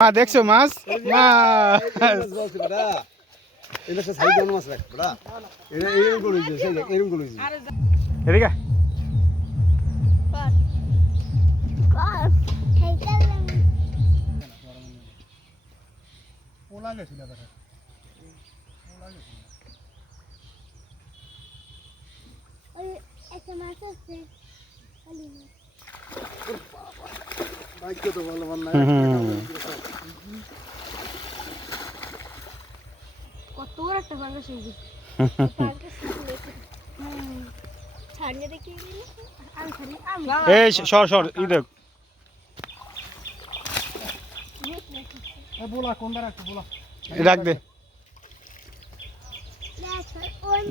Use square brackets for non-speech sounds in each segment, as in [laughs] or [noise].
মা দেখছ মাছ? মাছ এদিকে পোলা গেছিল। কত বড় একটা এই সর ই দেখ। রাখ দে।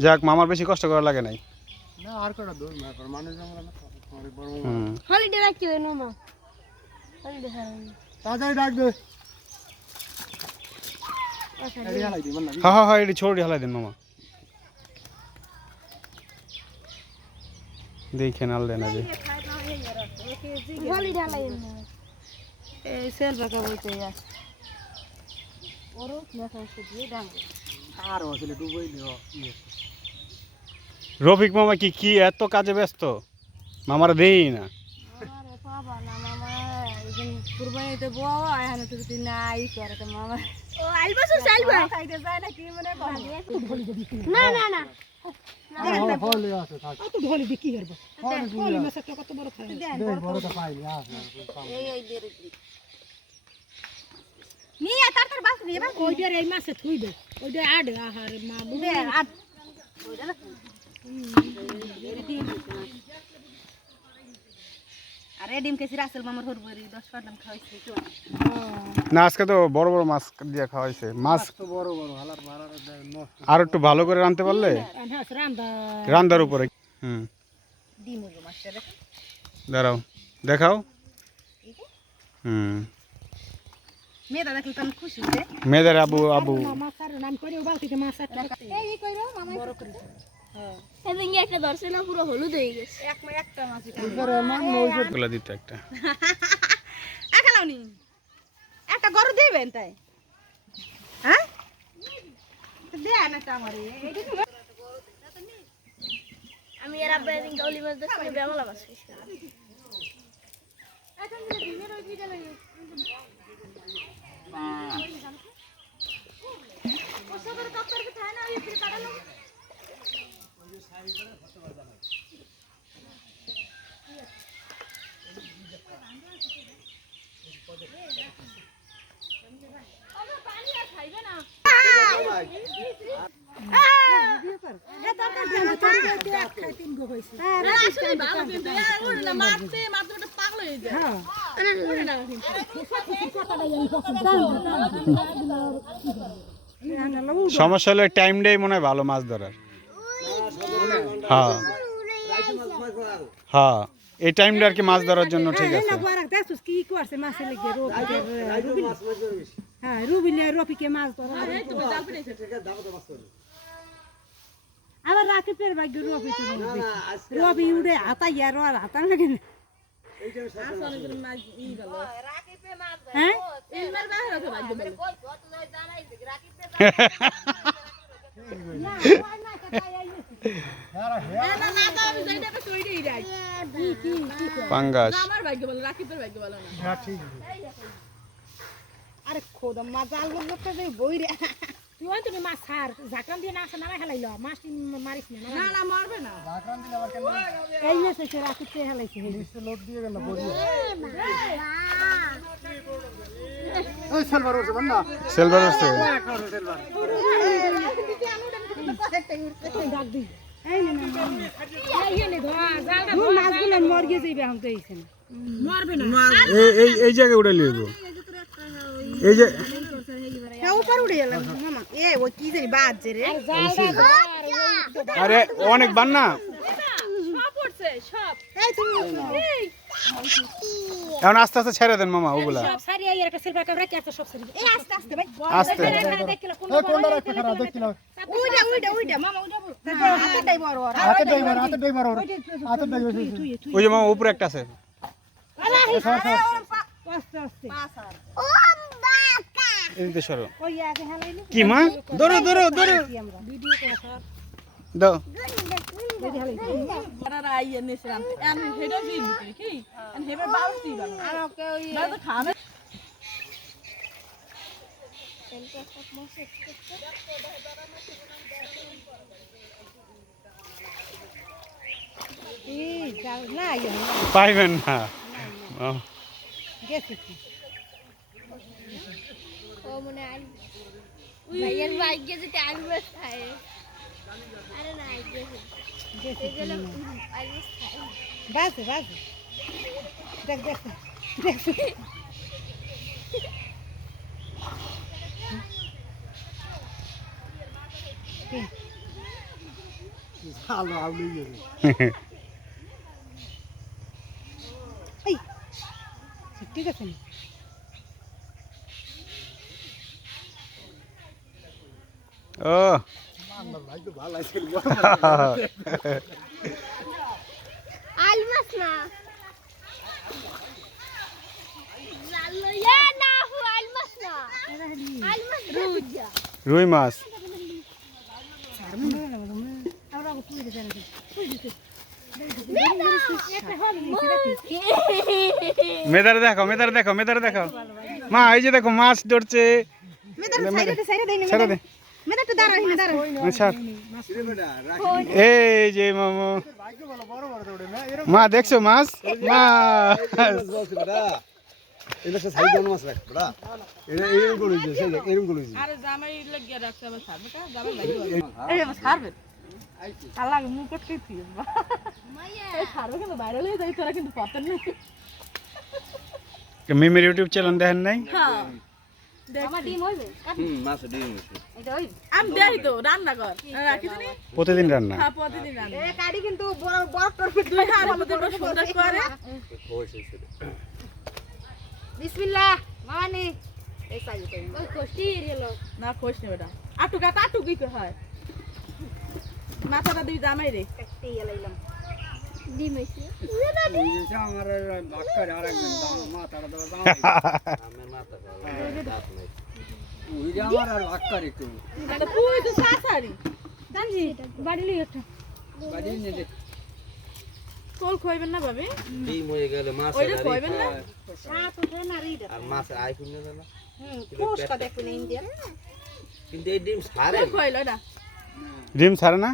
যাক মামার বেশি কষ্ট করা লাগে নাই। না আর কটা দূর না মানুষ আমরা হলিডে হবে না মা তাড়াতাড়ি ডাক দে। হ্যাঁ হ্যাঁ হ্যাঁ এটি ছোট হালাই দেন মামা। দেখেন আল দেন আজে ইয়ে। রফিক মামা কি কি এত কাজে ব্যস্ত? মামারা দেই না। একদিন কুরবানিতে বউ এখানে তো তুই নাই করে তো মামা ও আইবা সব চাইবা খাইতে যায় না কি মনে করে। না না না। হলে না আজকে তো বড় বড় মাছ দিয়ে খাওয়াইছে। মাছ তো বড় বড় হালার মারার নষ্ট আর একটু ভালো করে রাঁধতে পারলে? হ্যাঁ রান্দার উপরে। হুম। দাঁড়াও দেখাও। হুম। মেয়েদের আবু আবু। মাছ আর নাম করে বালতিতে মাছ আর বড় একটা দর্শন পুরো হলুদ হয়ে গেছে। এক মা একটা মাছগুলা দিত একটা। [laughs] একটা গরু দিবেন তাই। হ্যাঁ? দেন একটা আমার আমি এর আব্বা একদিন কাউলি মাছ দেখছি বেমলা মাছ খাইছি। সমস্যা হলে টাইম ডে মনে হয় ভালো মাছ ধরার। হ্যাঁ। হ্যাঁ। এই টাইমটা আর কি মাছ ধরার জন্য ঠিক আছে। দেখছিস কি করছে মাছে লেগে রবি হ্যাঁ রুবিলে রফিকে মাছ ধরা আবার রাখি পের ভাগ্য রবি তো রবি উড়ে হাতাই আর আর লাগে না। হ্যাঁ? [laughs] [laughs] পাঙ্গাস। আমার ভাগ্য বলো রাকিবের ভাগ্য বলো না হ্যাঁ ঠিক আরে খোদা মা জাল যে বই রে তুই ওই তুমি মাছ ছাড় ঝাঁকড়ান দিয়ে না আসে নামাই হেলাইল মাছ মারিস না না না মারবে না ঢাকরান দিলে আবার কেন এই মাছ এসে রাখিতে হেলাইছে নিচে লোড দিয়ে গেল বড়ি ওই সেলভার দিই এই নে না এই নে ধোয়া জালটা ধোয়া মাছগুলো মরগে যাইবে এখন তো এইছে না মরবে না এই এই এই। জায়গায় উড়ে লিখব এই। যে আরে অনেক বান না এই তুমি এখন আস্তে আস্তে ছেড়ে দেন মামা ওগুলা। আস্তে ওই যে মামা উপরে একটা আছে। কি মা? ধরো ধরো ধরো। দাও। পাইবেন না। ও, মনে হয় ভাইয়ের বাইক গেছে আলু খায় বাজে বাজে দেখ দেখ দেখ ভালো আউলি গেছে এই ঠিক আছে ও না রুই মাছ। মেদারে দেখো মেদারে দেখো মেদারে দেখো। মা এই যে দেখো মাছ ধরছে। ছেড়ে দে। দাঁড়া আচ্ছা। এই যে মামু। মা দেখছ মাছ? মাছ মিমের ইউটিউব চ্যানেল দেখেন নাই? হ্যাঁ। আমার ডিম হইবে? হুম মাছ ডিম এটা হইবে। আমি দেই তো রান্না কর রাখিস নি প্রতিদিন রান্না? হ্যাঁ প্রতিদিন রান্না। এ কাড়ি কিন্তু বড় বড় দুই হাত মধ্যে না নে ডিম হইছে আচ্ছা, তুই তো সাসারি জানজি বাড়ি লই একটা তোল খইবেন না ভাবি? ডিম হয়ে গেলে মাছ ওইটা না? সাত উঠে না রিড আর মাছ আই কিনে দিল হুম কোষটা দেখুন কিন্তু এই ডিম সারে খইল এটা ডিম ছাড়ে না।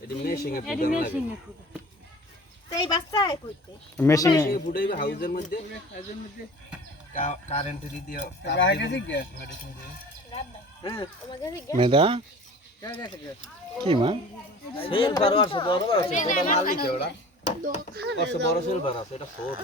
এটি মেশিং এ ফুটানো লাগে এই বাচ্চা কইতে মেশিনে মেশিং এ ফুটাইবে হাউজের মধ্যে। কারেন্ট দিয়ে মেডিসিন দিয়ে। মেদা কি মা? সেল বারো আছে বড় আছে ওটা ওটা। বড় সেল বারো আছে ফোর